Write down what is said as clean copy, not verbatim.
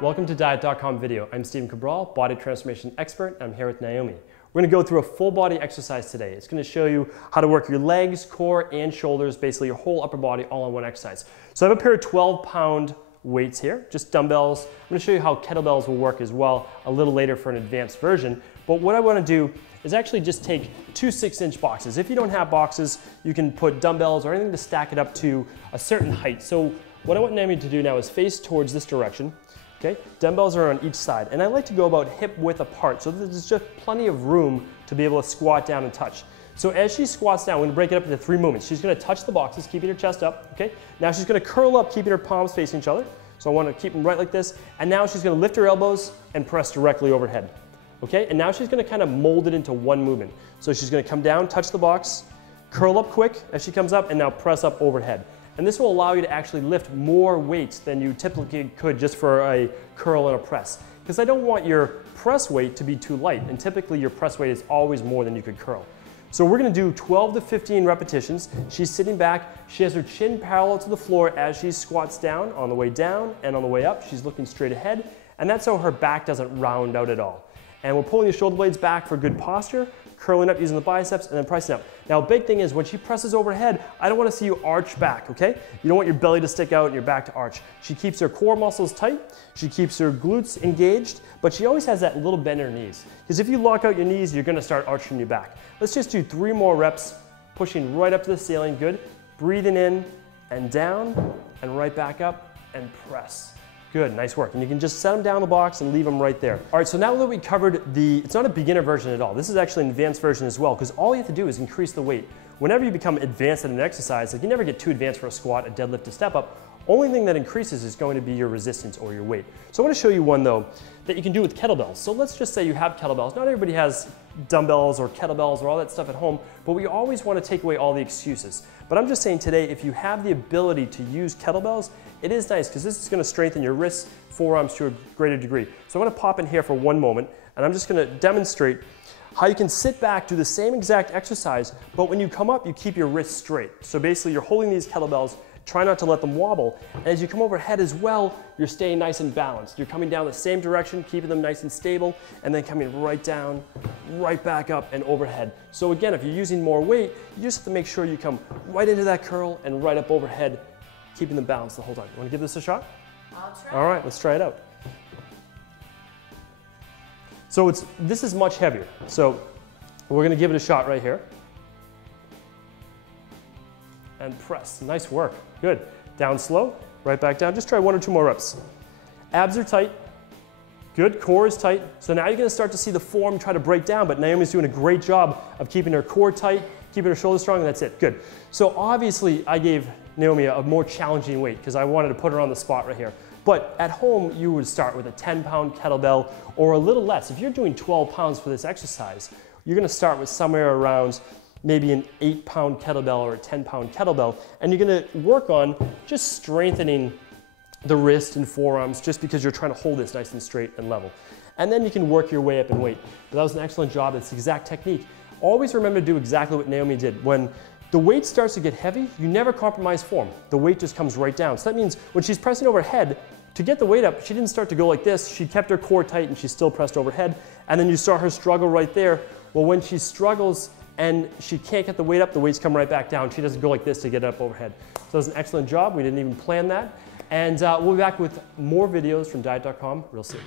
Welcome to Diet.com video. I'm Stephen Cabral, body transformation expert. I'm here with Naomi. We're going to go through a full body exercise today. It's going to show you how to work your legs, core, and shoulders, basically your whole upper body all in one exercise. So I have a pair of 12-pound weights here, just dumbbells. I'm going to show you how kettlebells will work as well a little later for an advanced version. But what I want to do is actually just take two 6-inch boxes. If you don't have boxes, you can put dumbbells or anything to stack it up to a certain height. So what I want Naomi to do now is face towards this direction. Okay, dumbbells are on each side, and I like to go about hip width apart so that there's just plenty of room to be able to squat down and touch. So as she squats down, we're going to break it up into 3 movements. She's going to touch the boxes, keeping her chest up. Okay, now she's going to curl up, keeping her palms facing each other. So I want to keep them right like this, and now she's going to lift her elbows and press directly overhead. Okay, and now she's going to kind of mold it into one movement. So she's going to come down, touch the box, curl up quick as she comes up, and now press up overhead. And this will allow you to actually lift more weights than you typically could just for a curl and a press. Because I don't want your press weight to be too light, and typically your press weight is always more than you could curl. So we're going to do 12 to 15 repetitions. She's sitting back. She has her chin parallel to the floor as she squats down on the way down and on the way up. She's looking straight ahead, and that's so her back doesn't round out at all. And we're pulling the shoulder blades back for good posture, curling up using the biceps, and then pressing up. Now, a big thing is when she presses overhead, I don't want to see you arch back, okay? You don't want your belly to stick out and your back to arch. She keeps her core muscles tight, she keeps her glutes engaged, but she always has that little bend in her knees. Because if you lock out your knees, you're going to start arching your back. Let's just do 3 more reps, pushing right up to the ceiling, good. Breathing in and down, and right back up, and press. Good, nice work. And you can just set them down the box and leave them right there. All right, so now that we covered it's not a beginner version at all. This is actually an advanced version as well, because all you have to do is increase the weight. Whenever you become advanced at an exercise, like you never get too advanced for a squat, a deadlift, a step up, only thing that increases is going to be your resistance or your weight. So I want to show you one though that you can do with kettlebells. So let's just say you have kettlebells. Not everybody has dumbbells or kettlebells or all that stuff at home, but we always want to take away all the excuses. But I'm just saying today, if you have the ability to use kettlebells, it is nice because this is going to strengthen your wrists, forearms to a greater degree. So I'm going to pop in here for one moment, and I'm just going to demonstrate how you can sit back, do the same exact exercise, but when you come up, you keep your wrists straight. So basically, you're holding these kettlebells, try not to let them wobble, and as you come overhead as well, you're staying nice and balanced. You're coming down the same direction, keeping them nice and stable, and then coming right down, right back up and overhead. So again, if you're using more weight, you just have to make sure you come right into that curl and right up overhead, keeping them balanced the whole time. You want to give this a shot? I'll try. All right, let's try it out. So this is much heavier. So we're going to give it a shot right here. And press. Nice work. Good. Down slow, right back down. Just try 1 or 2 more reps. Abs are tight. Good. Core is tight. So now you're going to start to see the form try to break down, but Naomi's doing a great job of keeping her core tight, keeping her shoulders strong, and that's it. Good. So obviously I gave Naomi a more challenging weight because I wanted to put her on the spot right here. But at home, you would start with a 10-pound kettlebell or a little less. If you're doing 12 pounds for this exercise, you're going to start with somewhere around maybe an 8-pound kettlebell or a 10-pound kettlebell, and you're going to work on just strengthening the wrist and forearms just because you're trying to hold this nice and straight and level. And then you can work your way up in weight. But that was an excellent job. It's the exact technique. Always remember to do exactly what Naomi did. When the weight starts to get heavy, you never compromise form. The weight just comes right down. So that means when she's pressing overhead, to get the weight up, she didn't start to go like this. She kept her core tight and she still pressed overhead. And then you saw her struggle right there. Well, when she struggles and she can't get the weight up, the weights come right back down. She doesn't go like this to get up overhead. So it was an excellent job. We didn't even plan that. And we'll be back with more videos from Diet.com real soon.